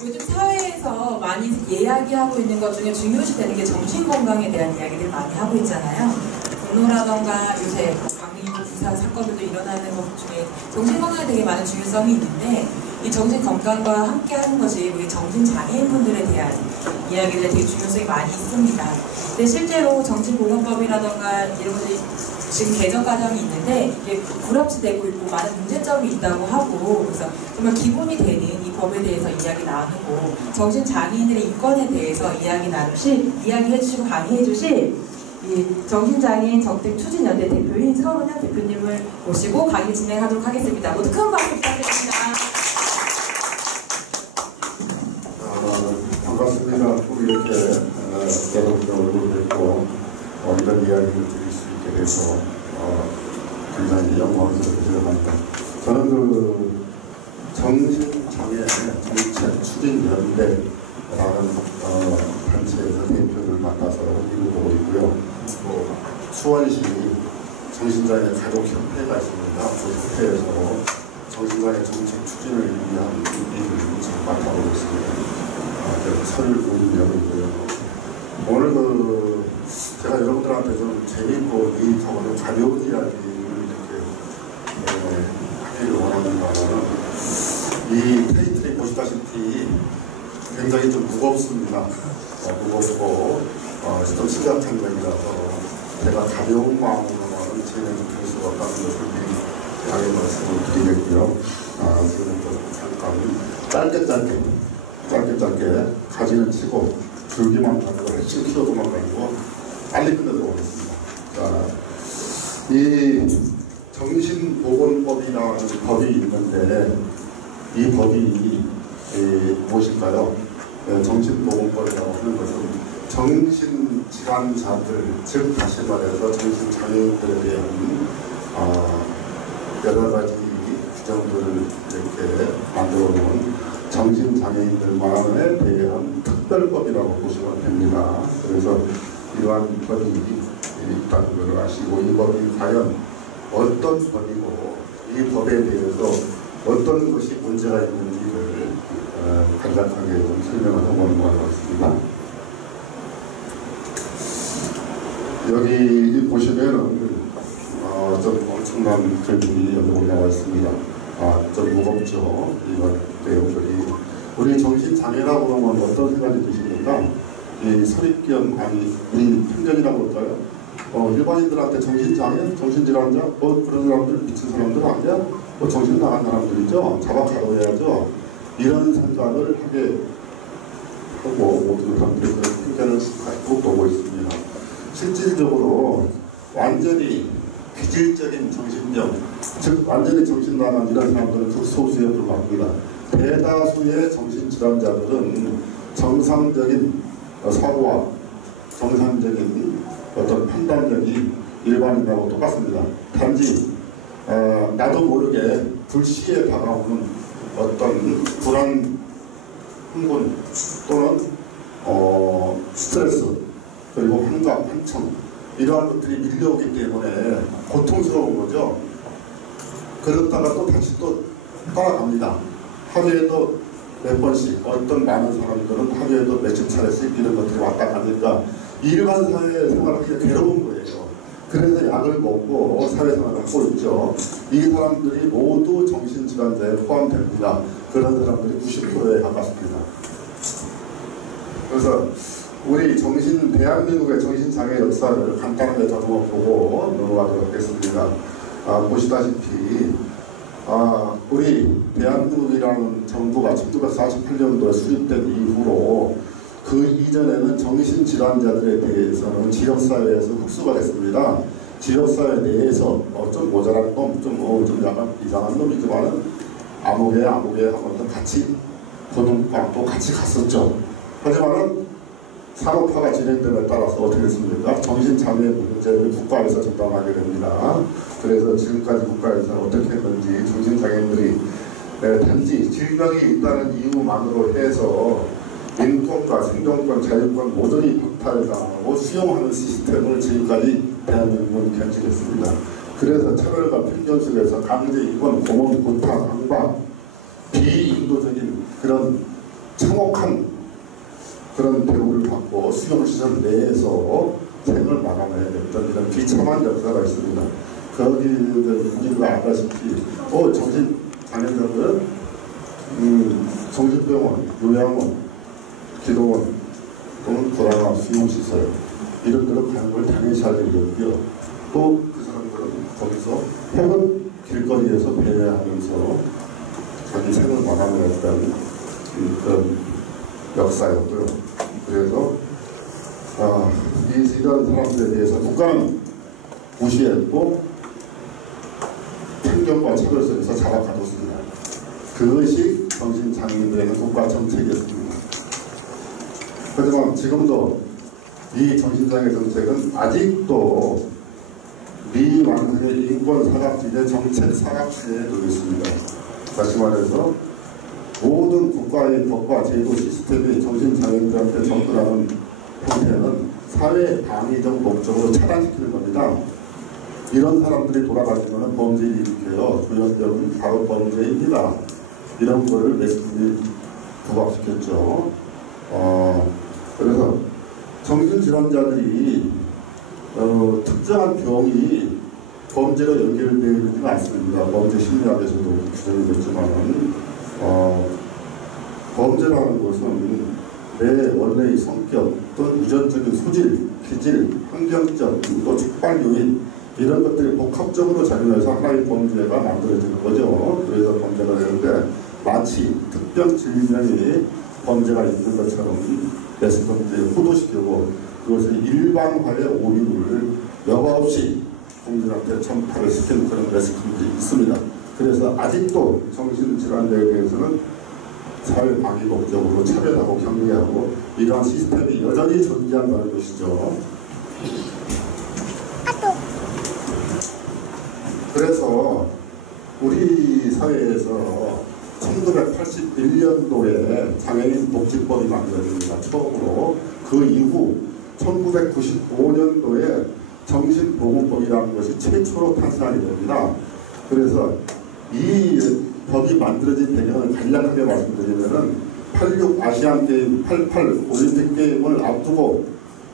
요즘 사회에서 많이 이야기하고 있는 것 중에 중요시되는 게 정신건강에 대한 이야기들 많이 하고 있잖아요. 분노라던가 요새 강민구 부사 사건들도 일어나는 것 중에 정신건강에 되게 많은 중요성이 있는데, 이 정신건강과 함께 하는 것이 우리 정신장애인분들에 대한 이야기들에 되게 중요성이 많이 있습니다. 근데 실제로 정신보건법이라던가 이런 것들이 지금 개정 과정이 있는데 이게 불합치되고 있고 많은 문제점이 있다고 하고, 그래서 정말 기본이 되는 이 법에 대해서 이야기 나누고 정신장애인들의 인권에 대해서 이야기해 주시고 강의해 주실 이 정신장애인 정책추진연대 대표인 서은영 대표님을 모시고 강의 진행하도록 하겠습니다. 모두 큰 박수 부탁드립니다. 반갑습니다. 우리 이렇게 여러분들 얼굴 뵙고 이런 이야기를 드릴 수 있게 돼서 굉장히 영광스럽게 생각합니다. 저는 그 정신장애 정책추진연대라는 단체에서 대표를 맡아서 일을 보고 있고요. 또 수원시 정신장애 가족협회가 있습니다. 그 협회에서 정신장애 정책 추진을 위한 일을 지금 맡아보고 있습니다. 설문연이고요. 오늘 제가 여러분들한테 좀 재미있고 유익하고 가벼운 이야기를 이렇게 하기를 원하는 바는, 이 타이틀이 보시다시피 굉장히 좀 무겁습니다. 무겁고 좀 심각한 얘기라서 제가 가벼운 마음으로는 진행할 수가 없다는 것을 미리 양해 말씀을 드리겠고요. 지금 잠깐 짧게 가지는 치고 줄기만 가지고 핵심 키워드만 가지고 빨리 끝내도록 하겠습니다. 자, 이 정신보건법이라는 법이 있는데, 이 법이 무엇일까요? 정신보건법이라고 하는 것은 정신질환자들, 즉 다시 말해서 정신장애인들에 대한 여러 가지 규정들을 이렇게 만들어 놓은 정신장애인들만에 대한 특별법이라고 보시면 됩니다. 그래서 이러한 법이 있다는 것을 아시고, 이 법이 과연 어떤 법이고 이 법에 대해서 어떤 것이 문제가 있는지를 간략하게 좀 설명을 해보는 것 같습니다. 여기 보시면은 좀 엄청난 글들이 여기 올라와 있습니다. 좀 무겁죠. 이런 내용들이. 우리 정신장애라고 하면 어떤 생각이 드십니까? 이 선입견, 우리 편견이라고 할까요? 일반인들한테 정신장애, 정신질환자, 그런 사람들 미친 사람들 아니야? 정신 나간 사람들이죠. 잡아 가둬야죠. 이런 생각을 하게 하고 모든 사람들이 그런 편견을 가지고 보고 있습니다. 실질적으로 완전히 기질적인 정신병, 즉 완전히 정신 나간 이런 사람들은 극소수에 불과합니다. 대다수의 정신질환자들은 정상적인 사고와 정상적인 어떤 판단력이 일반인하고 똑같습니다. 단지 나도 모르게 불시에 다가오는 어떤 불안, 흥분 또는 스트레스, 그리고 환각, 환청, 이러한 것들이 밀려오기 때문에 고통스러운 거죠. 그러다가 또 다시 또 따라갑니다. 하루에도 몇 번씩, 어떤 많은 사람들은 하루에도 며칠 차례씩 이런 것들이 왔다 가니까 일반 사회 생활하기가 괴로운 거예요. 그래서 약을 먹고 사회생활을 하고 있죠. 이 사람들이 모두 정신질환자에 포함됩니다. 그런 사람들이 90%에 가깝습니다. 그래서 우리 대한민국의 정신장애 역사를 간단하게 보고 넘어가도록 하겠습니다. 보시다시피 우리 대한민국이라는 정부가 1948년도에 수립된 이후로 그 이전에는 정신질환자들에 대해서는 지역사회에서 흡수가 됐습니다. 지역사회 내에서 좀 모자란 놈, 좀 약간 이상한 놈이지만은 아무개 하면서 같이 고등학교 같이 갔었죠. 하지만은 산업화가 진행됨에 따라서 어떻게 됐습니까? 정신장애 문제를 국가에서 전담하게 됩니다. 그래서 지금까지 국가에서는 어떻게 했는지 정신장애인들이 단지 질병이 있다는 이유만으로 해서 인권과 생존권, 자유권 모조리 박탈당하고 수용하는 시스템을 지금까지 대한민국은 견지했습니다. 그래서 차별과 편견 속에서 강제 입원, 고문, 고타, 강박, 비인도적인 그런 참혹한 그런 대우를 받고 수용시설 내에서 생을 마감해야 됐던 이런 비참한 역사가 있습니다. 거기들 우리가 알다시피 정신장애자들은 정신병원, 요양원, 기도원 또는 고아와 수용시설 이런 데로 가는 걸 당연시 할 일이 없고요. 또 그 사람들은 거기서 혹은 길거리에서 배회하면서 자기 생을 마감했다는 그런 역사였고요. 그래서 이런 사람들에 대해서 국가는 무시했고 편견과 차별성에서 잡아가뒀습니다. 그것이 정신장애인들에게 국가 정책이었습니다. 하지만 지금도 이 정신장애 정책은 아직도 미완성의 인권 사각지대 정책 사각지대에 놓여 있습니다. 다시 말해서 모든 국가의 법과 제도 시스템이 정신장애인들한테 접근하는 형태는 사회 방위적 목적으로 차단시키는 겁니다. 이런 사람들이 돌아다니면 범죄를 일으켜요. 그런 여러분 바로 범죄입니다. 이런 거를 메시지를 부각시켰죠. 그래서 정신질환자들이 특정한 병이 범죄로 연결되지는 않습니다. 범죄 심리학에서도 규정이 됐지만은 범죄라는 것은 내 원래의 성격 또는 유전적인 소질, 기질, 환경적, 또 촉발 요인 이런 것들이 복합적으로 작용해서 하나의 범죄가 만들어지는 거죠. 그래서 범죄가 되는데 마치 특정 질병이 범죄가 있는 것처럼 매스컴들이 호도시키고 그것을 일반화의 오류를 여과 없이 국민한테 전파를 시키는 그런 매스컴들이 있습니다. 그래서 아직도 정신질환자에 대해서는 사회 방위 목적으로 차별하고 격리하고 이러한 시스템이 여전히 존재한다는 것이죠. 그래서 우리 사회에서 1981년도에 장애인 복지법이 만들어집니다. 처음으로. 그 이후 1995년도에 정신보건법이라는 것이 최초로 탄생이 됩니다. 그래서 이 법이 만들어진 배경을 간략하게 말씀드리면은 86 아시안게임, 88 올림픽게임을 앞두고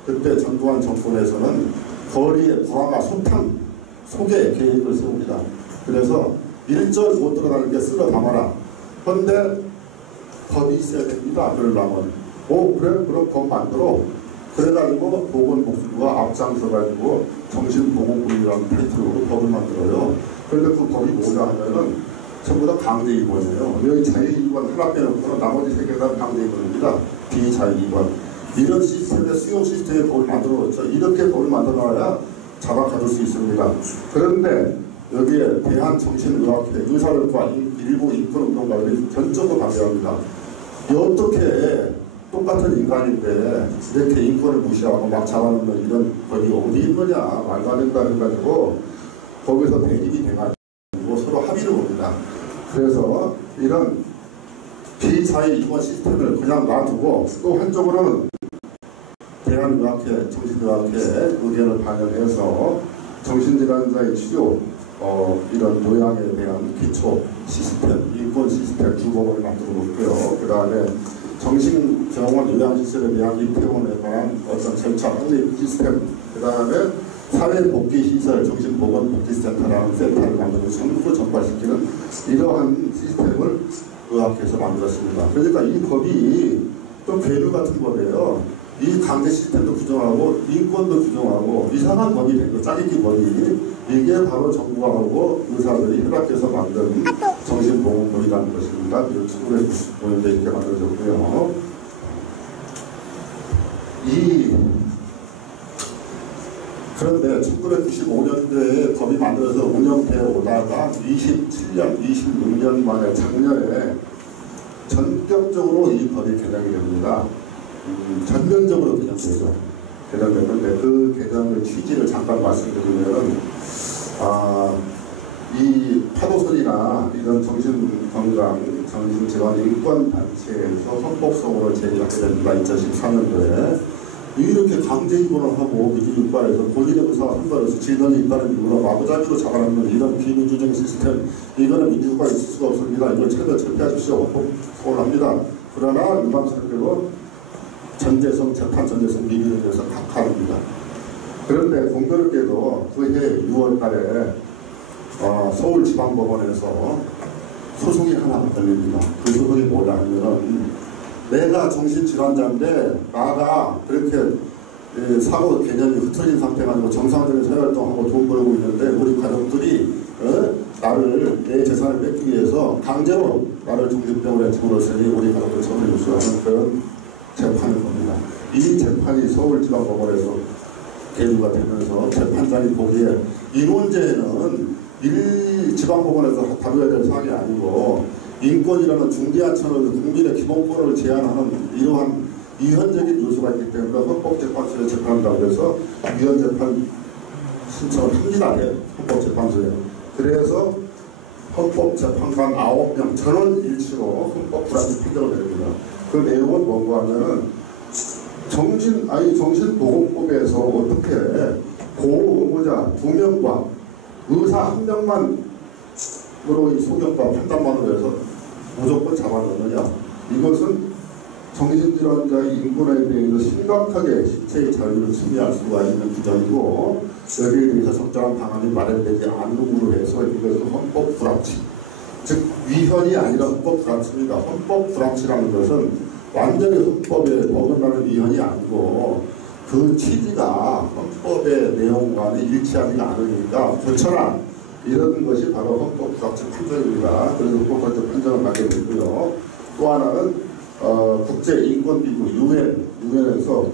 그때 전두환 정권에서는 거리의 불화가 소탕, 소개 계획을 세웁니다. 그래서 일절 못 들어가게 쓸어 담아라. 그런데 법이 있어야 됩니다. 그러려면. 그래? 그럼 법 만들어. 그래가지고 보건복지부가 앞장서가지고 정신보건법이라는 타이틀로 법을 만들어요. 그런데 그 법이 뭐냐 하면은 전부 다 강제 입원이에요. 여기 자유 입원 하나 빼놓고는 나머지 세 개가 강제 입원입니다. 비자유 입원. 이런 시스템의 수용 시스템의 법을 만들어놨죠. 이렇게 법을 만들어놔야 잡아가둘 수 있습니다. 그런데 여기에 대한정신의학회 의사들과 일부 인권운동가들이 전적으로 반대합니다. 어떻게 똑같은 인간인데 이렇게 인권을 무시하고 막 잡아놓는 이런 법이 어디 있느냐 말도 안 된다 해가지고 거기서 대립이 돼가지고 서로 합의를 봅니다. 그래서 이런 비자유 입원 시스템을 그냥 놔두고 또 한쪽으로는 대한의학회, 정신의학회 의견을 반영해서 정신질환자의 치료, 이런 노양에 대한 기초 시스템, 인권 시스템 주법을 만들어 놓고요. 그 다음에 정신병원 요양시설에 대한 입퇴원에 관한 어떤 절차, 확립 시스템, 그 다음에 사회복지시설, 정신보건복지센터라는 센터를 만들어서 전부 전파시키는 이러한 시스템을 의학회에서 만들었습니다. 그러니까 이 법이 좀 괴물 같은 법이에요. 이 강제 시스템도 규정하고 인권도 규정하고 이상한 법이 된 거, 짜깁기 법이 이게 바로 정부가 하고 의사들이 협약해서 만든 정신보건법이라는 것입니다. 1995년도에 이렇게 만들어졌고요. 그런데 1995년도에 법이 만들어서 운영되어 오다가 27년, 26년 만에 작년에 전격적으로 이 법이 개정이 됩니다. 전면적으로 개정되죠. 개정됐는데 그 개정의 취지를 잠깐 말씀드리면 이 파도선이나 이런 정신건강, 정신질환 인권단체에서 헌법소원을 제기하게 됩니다. 2014년도에 이렇게 강제 입원을 하고 민주유가에서 본인의 의사와 상관없이 질병이 있다는 이유로 마구잡이로 잡아놓는 이런 비민주적 시스템, 이거는 민주주의가 있을 수가 없습니다. 이걸 철폐하십시오. 소원합니다. 그러나 일반적으로 전재성, 재판 전재성 미비에 대해서 각하입니다. 그런데 공교롭게도 그해 6월 달에 서울지방법원에서 소송이 하나가 걸립니다. 그 소송이 뭐냐면은 내가 정신질환자인데 나가 그렇게 사고 개념이 흐트러진 상태가 아니고 정상적인 사회활동하고 돈 벌고 있는데 우리 가족들이 나를 내 재산을 뺏기 위해서 강제로 나를 정신병원에 집어넣었으니 우리 가족들 처벌해 주시오 하는 그런 재판을 겁니다. 이 재판이 서울지방법원에서 계류가 되면서 재판장이 보기에 이 문제는 지방법원에서 다뤄야 될 사항이 아니고 인권이라는 중대한 차원에서 국민의 기본권을 제한하는 이러한 위헌적인 요소가 있기 때문에 헌법재판소에 재판한다고 해서 위헌재판 신청을 합니다. 헌법재판소에. 그래서 헌법재판관 9명 전원 일치로 헌법 불합치 판정을 내립니다. 그 내용은 뭔가 하면은 정신보건법에서 어떻게 고의무자 2명과 의사 1명만으로 이 소견과 판단만으로 해서 무조건 잡아넣느냐. 이것은 정신질환자의 인권에 대해서 심각하게 신체의 자유를 침해할 수가 있는 규정이고 여기에 대해서 적절한 방안이 마련되지 않음으로 해서 이것은 헌법 불합치, 즉 위헌이 아니라 헌법 불합치입니다. 헌법 불합치라는 것은 완전히 헌법에 어긋나는 위헌이 아니고 그 취지가 헌법의 내용과는 일치하지가 않으니까 고쳐라, 이런 것이 바로 헌법 불합치 판정입니다. 그래서 헌법 불합치 판정을 받게 되고요. 또 하나는 국제인권기구 유엔에서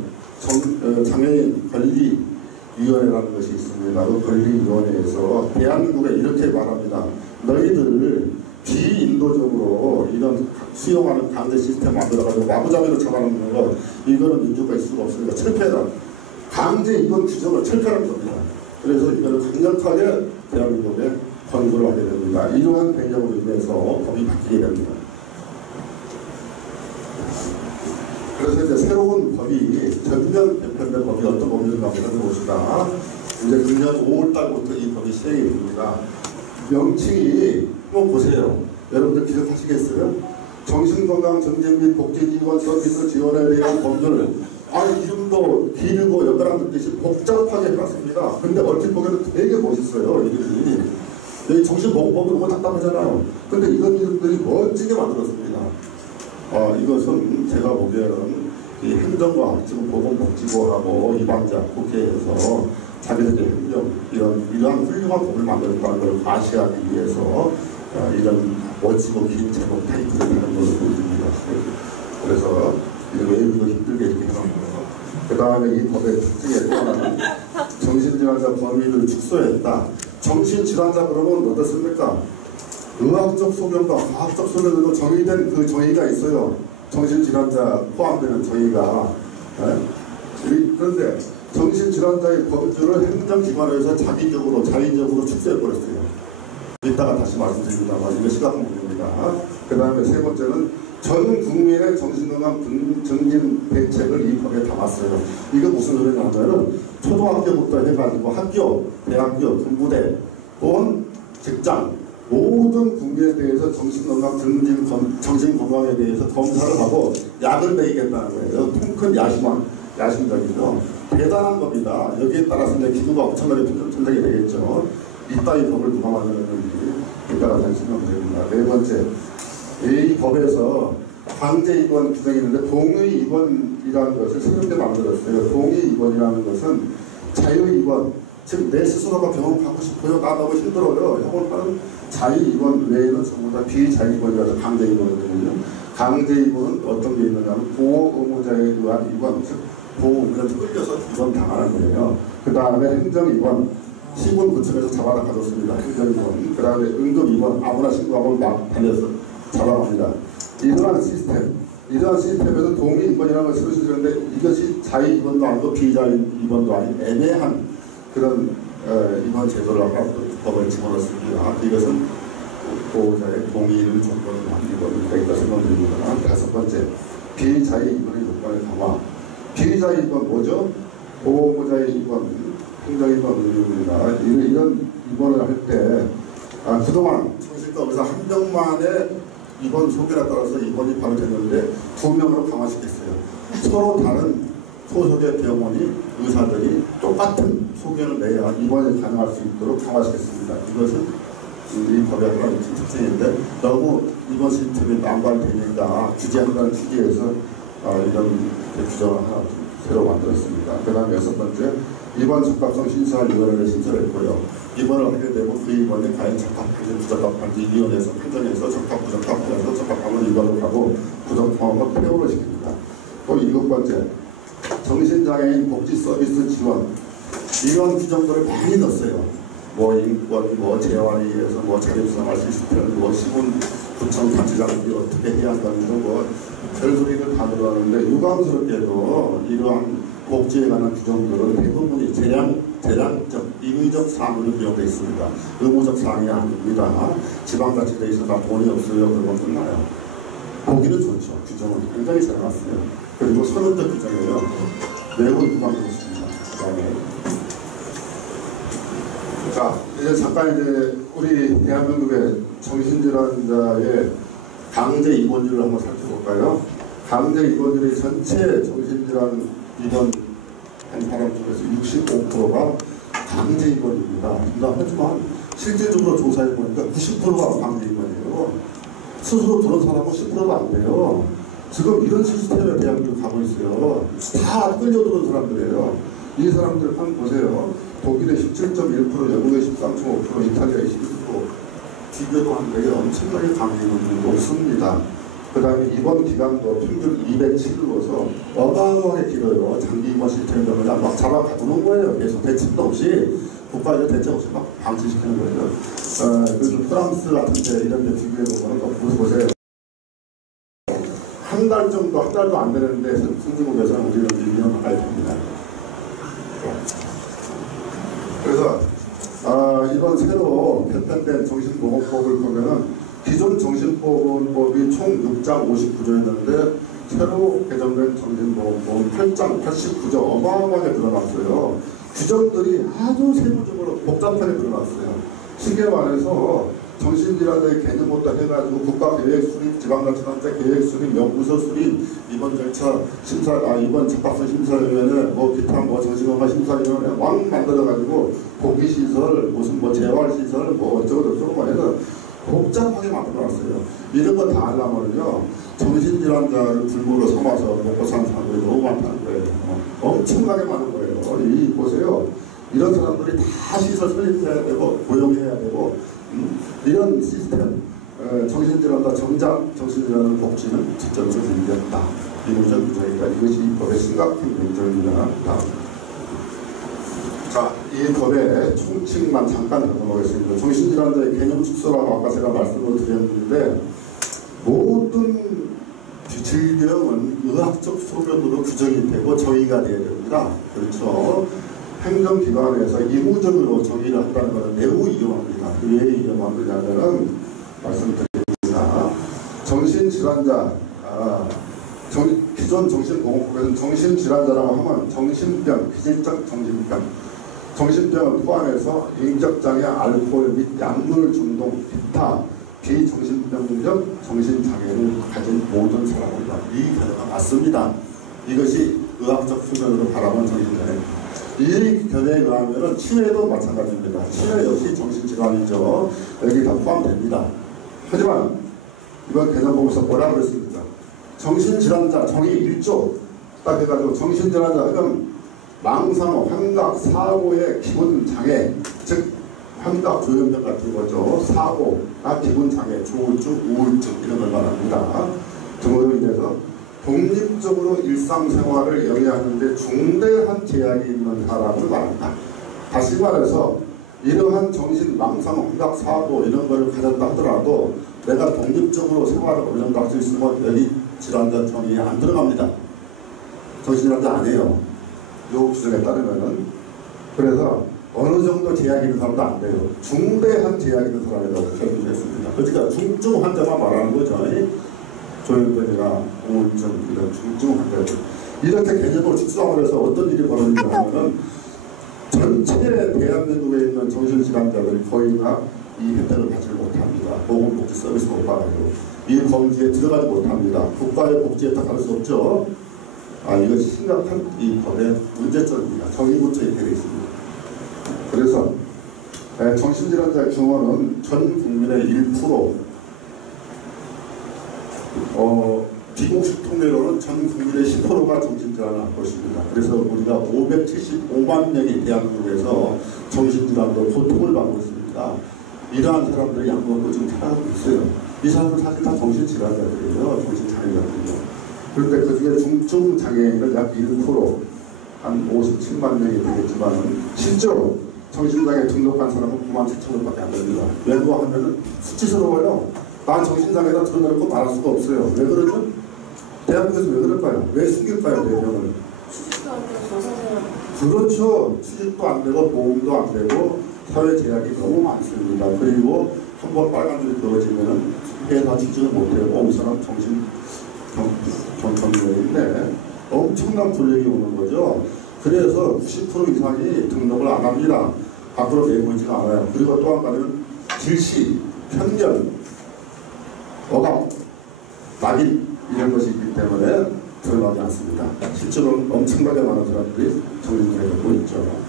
장애인 권리위원회라는 것이 있습니다. 그 권리위원회에서 대한민국에 이렇게 말합니다. 너희들 비인도적으로 이런 수용하는 강제 시스템 만들어가지고 마구잡이로 잡아놓는 거 이거는 민주가 있을 수가 없으니까 철폐해라. 강제 이건 규정을 철폐하는 겁니다. 그래서 이거를 강력하게 대한민국에 권고를 하게 됩니다. 이러한 배경으로 인해서 법이 바뀌게 됩니다. 그래서 이제 새로운 법이 전면 개편된 법이 어떤 법인가 한번 살펴봅시다. 이제 금년 5월달부터 이 법이 시행이 됩니다. 명칭이 한번 보세요. 여러분들 기억하시겠어요? 정신건강정책 및 복지지원 서비스 지원에 대한 법률. 이름도 길고 여덟한 뜻이 복잡하게 해놨습니다. 근데 얼핏 보기에는 되게 멋있어요. 이름이. 여기 정신보건법은 너무 답답하잖아요. 근데 이런 이름들이 멋지게 만들었습니다. 이것은 제가 보기에는 이 행정과 지금 보건복지부하고 이방자 국회에서 자기들의 행정 이러한 훌륭한 법을 만들었다는 걸 과시하기 위해서 이런 멋지고 긴 제목 타이틀을 하는 것으로 보입니다. 그래서 외우기도 힘들게 이렇게 해놓고 그 다음에 이 법의 특징에 따른 정신질환자 범위를 축소했다. 정신질환자 그러면 어떻습니까? 의학적 소견과 과학적 소견으로 정의된 그 정의가 있어요. 정신질환자 포함되는 정의가. 그런데 정신질환자의 범주를 행정기관에서 자의적으로 축소해버렸어요. 이따가 다시 말씀드립니다만 이거 시간 문제입니다. 그 다음에 세 번째는 전 국민의 정신건강 증진 대책을 이 법에 담았어요. 이거 무슨 소리냐면은 초등학교부터 해가지고 학교, 대학교, 군부대, 돈, 직장 모든 국민에 대해서 정신건강에 대해서 검사를 하고 약을 먹이겠다는 거예요. 통큰 야심적이죠. 대단한 겁니다. 여기에 따라서 이제 기구가 엄청나게 편성이 되겠죠. 이따위 법을 누가 만들었는지 이따가 다시 설명드립니다. 네 번째, 이 법에서 강제 입원 규정이 있는데 동의 입원이라는 것을 새롭게 만들었어요. 동의 입원이라는 것은 자유 입원, 즉 내 스스로가 병원 가고 싶어요, 나가고 힘들어요, 형을 하는 자유 입원 외에는 전부 다 비자유 입원이라서 강제 입원이거든요. 강제 입원은 어떤 게 있느냐면 보호 의무자에 의한 입원, 즉 보호 의무자한테 끌려서 입원 당하는 거예요. 그 다음에 행정 입원, 시군구청에서 잡아다 가졌습니다. 행정 입원. 그 다음에 응급 입원, 아무나 신고하면 막 달려서 잡아갑니다. 이러한 시스템에서 동의 입원이라는 걸 새로 시작했는데 이것이 자유 입원도 아니고 비자유 입원도 아닌 애매한 그런 입원 제도를 법을 집어넣습니다. 이것은 보호자의 동의를 조건으로 한 입원입니다. 이따 설명드립니다. 다섯 번째, 비자유 입원의 요건을 강화. 비자유 입원 뭐죠? 보호자의 입원, 행정입원 의무입니다. 이런 입원을 할 때 그동안 정신과 의사 한 명만의 입원 소견에 따라서 입원이 바로 됐는데 2명으로 강화시켰어요. 서로 다른 소속의 병원이 의사들이 똑같은 소견을 내야 입원이 가능할 수 있도록 강화시켰습니다. 이것은 이 법의 하나의 특징인데 너무 입원 시스템이 난관되니까 규제한다는 취지에서 이런 규정을 하나 새로 만들었습니다. 그 다음에 6번째, 입원 적합성 심사위원회를 신설했고요. 입원을 하게 되고 그 입원에 과연 적합한지 부적합한지 위원회에서 판정해서 적합, 부적합해서 적합하면 입원을 하고 부적합하면 폐원을 시킵니다. 또 7번째, 정신장애인 복지 서비스 지원. 이런 규정들을 많이 넣었어요. 뭐 인권, 뭐 재활위에서 뭐 자립생활 시스템, 뭐 시군구청 단체장들이 어떻게 해야 한다는 등 뭐 별소리를 다 들어가는데 유감스럽게도 이러한 복지에 관한 규정들은 대부분이 재량적, 임의적 사항으로 구성되어 있습니다. 의무적 사항이 아닙니다. 지방자치대에 있어서 다 돈이 없어요. 그러면 끝나요. 보기는 좋죠. 규정은 굉장히 잘 나왔어요. 그리고 선언적 규정이에요. 매우 유감스럽습니다. 자, 이제 잠깐 이제 우리 대한민국의 정신질환자의 강제 입원율을 한번 살펴볼까요? 강제 입원율이 전체 정신질환 입원한 사람 중에서 65%가 강제 입원입니다. 하지만 실질적으로 조사해 보니까 90%가 강제 입원이에요. 스스로 들은 사람은 10%도 안 돼요. 지금 이런 시스템에 대한민국이 가고 있어요. 다 끌려들은 사람들이에요. 이 사람들 한번 보세요. 독일의 17.1%, 영국의 13.5%, 이탈리아의 11%. 비교도 한 되게 엄청나게 강제 입원율이 높습니다. 그 다음에 입원 기간도 평균 207로서 어마어마하게 길어요. 장기 입원 시스템이 그냥 막 잡아가두는 거예요. 계속 대책도 없이 국가에서 대책 없이 막 방치시키는 거예요. 그래서 프랑스 같은 데 이런 데 비교해보면 보세요. 한 달 정도, 한 달도 안 되는데 선진국에서는 우리는 1년 가까이 됩니다. 그래서 이번 새로 편편된 정신보건법을 보면은 기존 정신보건법이 총 6장 59조였는데 새로 개정된 정신보건법은 8장 89조 어마어마하게 늘어났어요. 규정들이 아주 세부적으로 복잡하게 늘어났어요. 쉽게 말해서 정신질환의 개념부터 해가지고 국가계획 수립, 지방자치단체 계획 수립, 연구소 수립, 입원 절차 심사, 입원 적합성 심사위원회, 뭐 기타 뭐 정신건강 심사위원회 왕 만들어가지고 복귀시설, 무슨 뭐 재활시설, 뭐 어쩌고저쩌고 해서 복잡하게 만들어놨어요. 이런 거 다 하려면요 정신질환자를 불구로 삼아서 먹고 사는 사람들이 너무 많다는 거예요. 엄청나게 많은 거예요. 이 보세요. 이런 사람들이 다 시설 설립해야 되고 고용해야 되고 이런 시스템 정신질환자 정작 정신질환 복지는 직접적으로 문제였다. 이무적 규정이다. 이것이 이 법의 심각한 문제입니다. 자, 이 법의 총칙만 잠깐 살펴보겠습니다. 정신질환자의 개념 축소라고 아까 제가 말씀을 드렸는데 모든 질병은 의학적 소견으로 규정이 되고 정의가 되어야 됩니다. 그렇죠. 행정기관에서 의무적으로 정의를 한다는 것은 매우 위험합니다. 왜 위험하냐면은 말씀드립니다. 정신질환자, 기존 정신보건법에서는 정신질환자라고 하면 정신병, 기질적 정신병, 정신병을 포함해서 인격장애, 알코올 및 약물 중독, 기타 비정신병적 정신장애를 가진 모든 사람입니다. 이 견해가 맞습니다. 이것이 의학적 수준으로 바라본 정신장애입니다. 이 견해에 의하면 치매도 마찬가지입니다. 치매 역시 정신질환이죠. 여기 다 포함됩니다. 하지만 이번 개념 보면서 뭐라 그랬습니까? 정신질환자 정의 1조 딱 해가지고 정신질환자 하면 망상, 환각, 사고의 기본 장애, 즉 환각 조현병 같은 거죠. 사고나 기본 장애, 조울증, 우울증 이런 걸 말합니다. 등으로 인해서 독립적으로 일상생활을 영위하는 데 중대한 제약이 있는 사람을 말합니다. 다시 말해서 이러한 정신, 망상, 환각, 사고 이런 거를 가졌다 하더라도 내가 독립적으로 생활을 어느 정도 할 수 있으면 여기 질환자 정의에 안 들어갑니다. 정신질환자 안 해요. 요 규정에 따르면은. 그래서 어느 정도 제약이 있는 사람도 안 돼요. 중대한 제약이 있는 사람이라고 설명했습니다. 그러니까 중증 환자만 말하는 거죠. 조현병이나 우울증 이런 중증 환자들. 이렇게 개념을 축소하고 해서 어떤 일이 벌어지냐면은 전체 대한민국에 있는 정신질환자들이 거의가 이 혜택을 받지 못합니다. 보건복지 서비스 못 받아요. 이 범주에 들어가지 못합니다. 국가의 복지 혜택 받을 수 없죠. 이거 심각한 이 법의 문제점입니다. 정의부터 이렇게 되어 있습니다. 그래서 정신질환자의 규모는 전 국민의 1%, 비공식 통계로는 전 국민의 10%가 정신질환을 할 것입니다. 그래서 우리가 575만 명이 대한민국에서 정신질환으로 고통을 받고 있습니다. 이러한 사람들이 약 먹고 지금 살아가고 있어요. 이 사람들 사실 다 정신질환자들이에요. 정신장애인들이요. 그런데 그 중에 중증 장애인은 약 1%, 한 57만 명이 되겠지만 실제로 정신장애 등록한 사람은 9만 7천 명밖에 안 됩니다. 왜고 하면은 수치스러워요. 난 정신장애다 드러내놓고 말할 수가 없어요. 왜 그러죠? 대한민국에서 왜 그럴까요? 왜 숨길까요, 대병을? 수집도 안 되고 조사생활. 그렇죠. 수집도 안 되고 보험도 안 되고 사회 제약이 너무 많습니다. 그리고 한번 빨간불이 그어지면은 회사 취직을 못해요. 이 사람 정신병인데 엄청난 불이익이 오는 거죠. 그래서 90% 이상이 등록을 안 합니다. 밖으로 내보이지가 않아요. 그리고 또 한 가지는 질시, 편견, 억압, 낙인 이런 것이 있기 때문에 드러나지 않습니다. 실제로는 엄청나게 많은 사람들이 정신장애 갖고 있죠.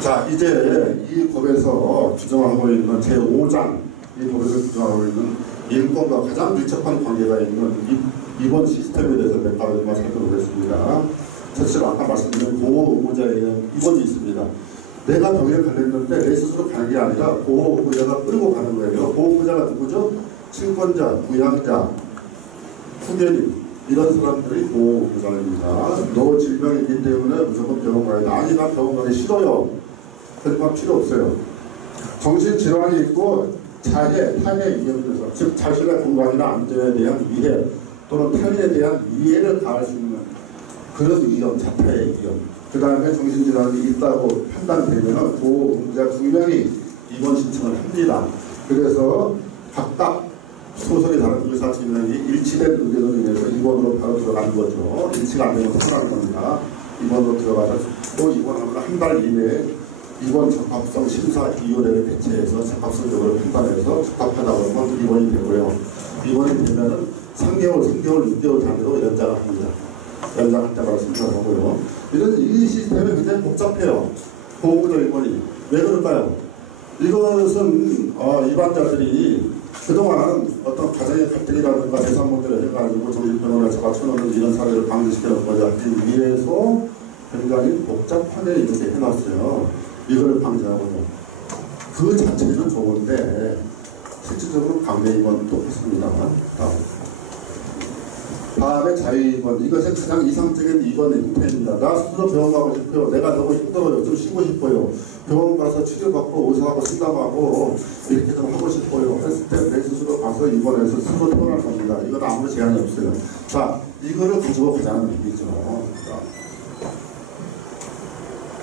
자, 이제 이 법에서 규정하고 있는 제5장, 이 법에서 규정하고 있는 인권과 가장 밀접한 관계가 있는 입원 시스템에 대해서 몇 가지만 살펴보겠습니다. 첫째로 아까 말씀드린 보호 의무자에 대한 입원이 있습니다. 내가 병에 걸렸는데 내 스스로 가는 게 아니라 보호 의무자가 끌고 가는 거예요. 보호 의무자가 누구죠? 친권자, 부양자, 후견인 이런 사람들이 보호 의무자입니다. 너 질병이 있기 때문에 무조건 병원 가야 돼. 아니 나 병원 가기 싫어요. 그러니까 필요 없어요. 정신질환이 있고 자해, 타인의 위험에 대해서 즉 자신의 건강이나 안전에 대한 위해 또는 타인에 대한 이해를 가할 수 있는 그런 위험, 자타의 위험. 그 다음에 정신질환이 있다고 판단되면 보호 의무자 2명이 입원 신청을 합니다. 그래서 각각 소속이 다른 의사 2명이 일치된 의견으로 인해서 입원으로 바로 들어가는 거죠. 일치가 안 되면 퇴원하는 겁니다. 입원으로 들어가서 또 입원하면 한 달 이내에 입원 적합성 심사위원회를 개최해서 적합성 여부를 판단해서 적합하다고 하면 입원이 되고요. 입원이 되면은 3개월, 6개월 단위로 연장을 합니다. 연장할 때마다 심사를 하고요. 이런 이 시스템이 굉장히 복잡해요. 보호자 입원이. 왜 그럴까요? 이것은 입원자들이 그동안 어떤 가정의 갈등이라든가 재산 문제를 해가지고 정신병원에 잡아쳐놓는 이런 사례를 방지시켜놓기 위해서 굉장히 복잡하게 이렇게 해놨어요. 이걸 방지하고요. 그 자체는 좋은데 실질적으로 강제 입원도 했습니다. 다음에 자유입원. 이것은 가장 이상적인 입원의 형태입니다. 나 스스로 병원 가고 싶어요. 내가 너무 힘들어요. 좀 쉬고 싶어요. 병원 가서 치료받고 의사하고 상담하고 이렇게 좀 하고 싶어요. 했을 때 내 스스로 가서 입원해서 스스로 퇴원할 겁니다. 이건 아무 제한이 없어요. 자, 이거를 가지고 가자는 얘기죠.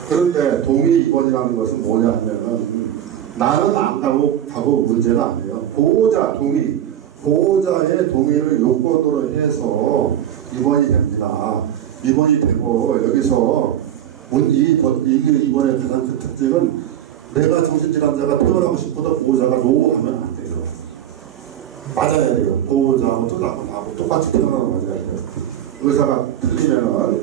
그런데 동의 입원이라는 것은 뭐냐 하면은 나는 안 가고 문제가 아니에요. 보호자 동의. 보호자의 동의를 요건으로 해서 입원이 됩니다. 입원이 되고 여기서 이게 입원의 가장 큰 특징은 내가 정신질환자가 퇴원하고 싶어도 보호자가 노하면 안 돼요. 맞아야 돼요. 보호자하고 나하고 똑같이 퇴원하는 맞아야 돼요. 의사가 틀리면은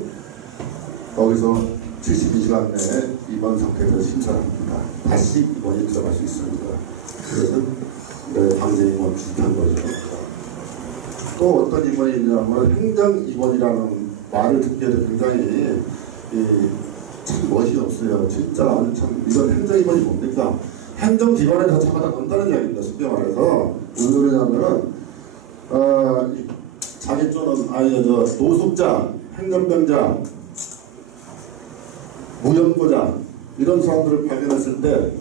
거기서 72시간 내에 입원 상태에서 심사를 합니다. 다시 입원이 들어갈 수 있습니다. 그래서 강제 입원 비슷한 거죠. 또 어떤 입원이 있냐면 행정 입원이라는 말을 듣기에도 굉장히 참 멋이 없어요. 진짜 참 이건 행정 입원이 뭡니까? 행정기관에서 잡아다 놓는다는 이야기입니다. 쉽게 말해서 무슨 소리냐면은 자기 쪼는 노숙자, 행정병자, 무연고자 이런 사람들을 발견했을 때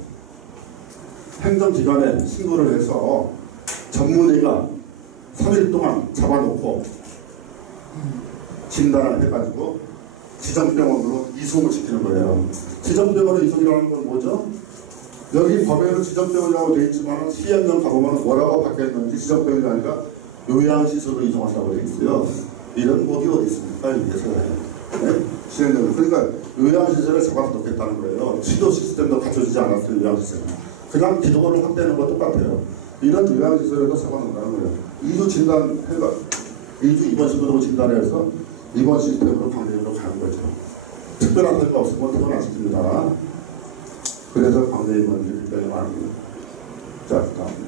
행정기관에 신고를 해서 전문의가 3일 동안 잡아놓고 진단을 해가지고 지정병원으로 이송을 시키는 거예요. 지정병원으로 이송이라는 건 뭐죠? 여기 법에는 지정병원이라고 되어 있지만 시행령 가보면 뭐라고 바뀌었는지 지정병원이 아니라 요양시설로 이송하라고 되어 있어요. 이런 법이 어디 있습니까? 여기에서. 네? 시행령. 그러니까 요양시설에 잡아서 놓겠다는 거예요. 치료 시스템도 갖춰지지 않았어요. 요양시설은. 그냥 기도를 확대하는 거 똑같아요. 이런 요양시설에도 잡아놓는다는 거예요. 2주 진단해가 2주 입원시키고 진단해서 입원 시스템으로 광대입으로 가는 거죠. 특별한 사유가 없으면 퇴원 안 시킵니다. 그래서 광대입원들이 굉장히 많습니다. 자, 다음.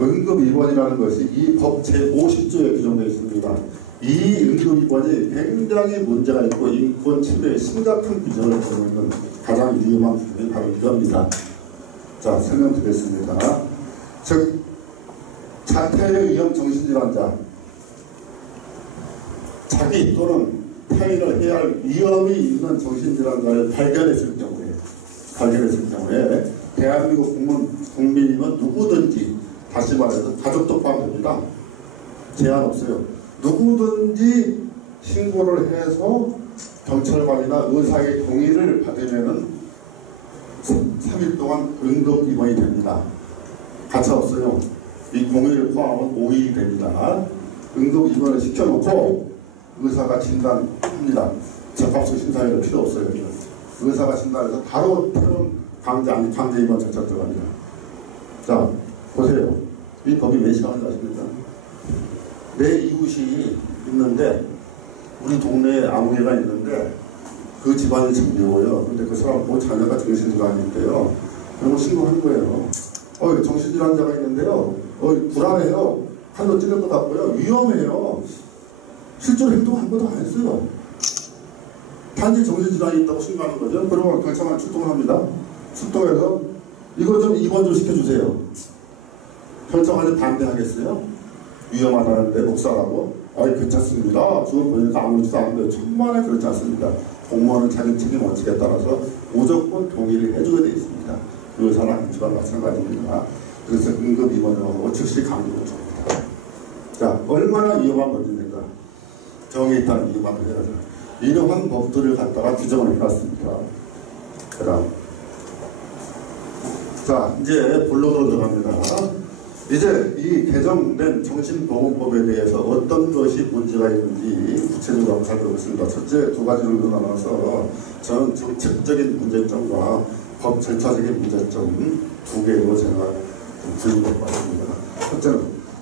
응급입원이라는 것이 이 법 제50조에 규정되어 있습니다. 이 응급입원이 굉장히 문제가 있고 인권 침해에 심각한 규정을 가지고 있는 가장 위험한 부분이 바로 이겁니다. 자, 설명드리겠습니다. 즉, 자퇴의 위험 정신질환자, 자기 또는 타인을 해야 할 위험이 있는 정신질환자를 발견했을 경우에 대한민국 국민이면 누구든지, 다시 말해서 가족도 포함됩니다. 제한 없어요. 누구든지 신고를 해서 경찰관이나 의사의 동의를 받으면은 3일 동안 응급입원이 됩니다. 가차 없어요. 이 공의를 포함하면 5일이 됩니다. 응급입원을 시켜놓고 의사가 진단합니다. 적합성 심사위원 필요 없어요. 의사가 진단해서 바로 퇴원 강제 입원 절차 들어갑니다. 자, 보세요. 이 법이 왜 시행하는지 아십니까? 내 이웃이 있는데, 우리 동네에 아무개가 있는데 그 집안이 정겨워요. 근데 그 사람 뭐 자녀가 정신질환이 있대요. 그러면 신고하는 거예요. 정신질환자가 있는데요. 불안해요. 한도 찔릴 것 같고요. 위험해요. 실제로 행동 한 번도 안 했어요. 단지 정신질환이 있다고 신고하는 거죠. 그러면 경찰관 출동을 합니다. 출동해서 이거 좀 입원 좀 시켜주세요. 경찰관이 반대하겠어요? 위험하다는데 목사라고? 괜찮습니다. 지금 보니까 아무렇지도 않은데 천만에 그렇지 않습니다. 공무원은 자기 책임 원칙에 따라서 무조건 동의를 해줘야 되어 있습니다. 의사나 경찰관 마찬가지입니다. 그래서 응급 입원을 하고 즉시 강제로 줍니다. 자, 얼마나 위험한 법입니까? 정에 있다는 이유만 해야죠. 이러한 법들을 갖다가 규정을 해놨습니다. 그 다음. 자, 이제 본론으로 들어갑니다. 이제 이 개정된 정신보건법에 대해서 어떤 것이 문제가 있는지 구체적으로 한번 살펴보겠습니다. 첫째, 두 가지로 나눠서 저는 정책적인 문제점과 법 절차적인 문제점 두 개로 제가 분류해 봤습니다. 첫째는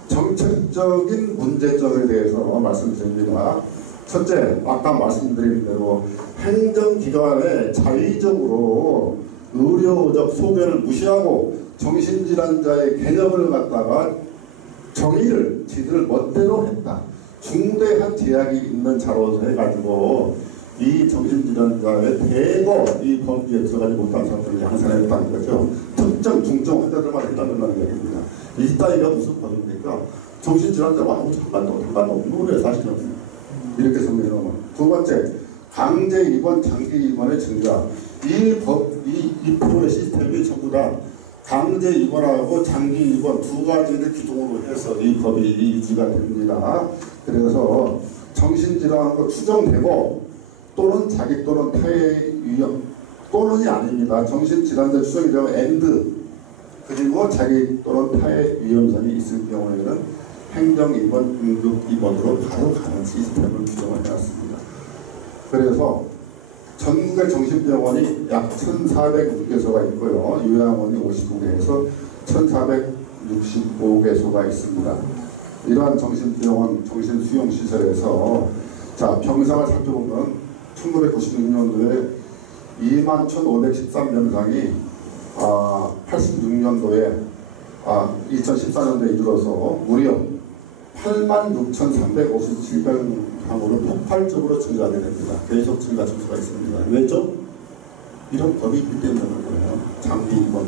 정책적인 문제점에 대해서 말씀드립니다. 첫째, 아까 말씀드린 대로 행정기관의 자의적으로 의료적 소견을 무시하고 정신질환자의 개념을 갖다가 정의를 지들 멋대로 했다. 중대한 제약이 있는 자로 해가지고 이 정신질환자의 대거 이 범죄에 들어가지 못한 사람들을 양산했다는 거죠. 특정 중증 환자들만 했다는 얘기입니다. 이 따위가 무슨 법입니까? 정신질환자와 아무 상관도 없는 거예요, 사실은. 이렇게 설명하면. 두 번째, 강제 입원, 장기 입원의 증가. 이 프로의 시스템이 전부 다 강제 입원하고 장기 입원 두 가지를 기둥으로 해서 이 법이 유지가 됩니다. 그래서 정신질환으로 추정되고 또는 자기 또는 타의 위험 또는이 아닙니다. 정신질환자 추정이 되면 and 그리고 자기 또는 타의 위험성이 있을 경우에는 행정입원, 응급입원으로 바로 가는 시스템을 규정을 해놨습니다. 그래서 전국의 정신병원이 약 1,406개소가 있고요. 요양원이 59개에서 1,465개소가 있습니다. 이러한 정신병원, 정신수용시설에서 자, 병상을 살펴보면 1996년도에 21,513명상이 86년도에 2014년도에 이르러서 무려 86,357명으로 폭발적으로 증가하게 됩니다. 계속 증가 추세가 있습니다. 왜죠? 이런 법이 있기 때문에 거예요. 장기 입원,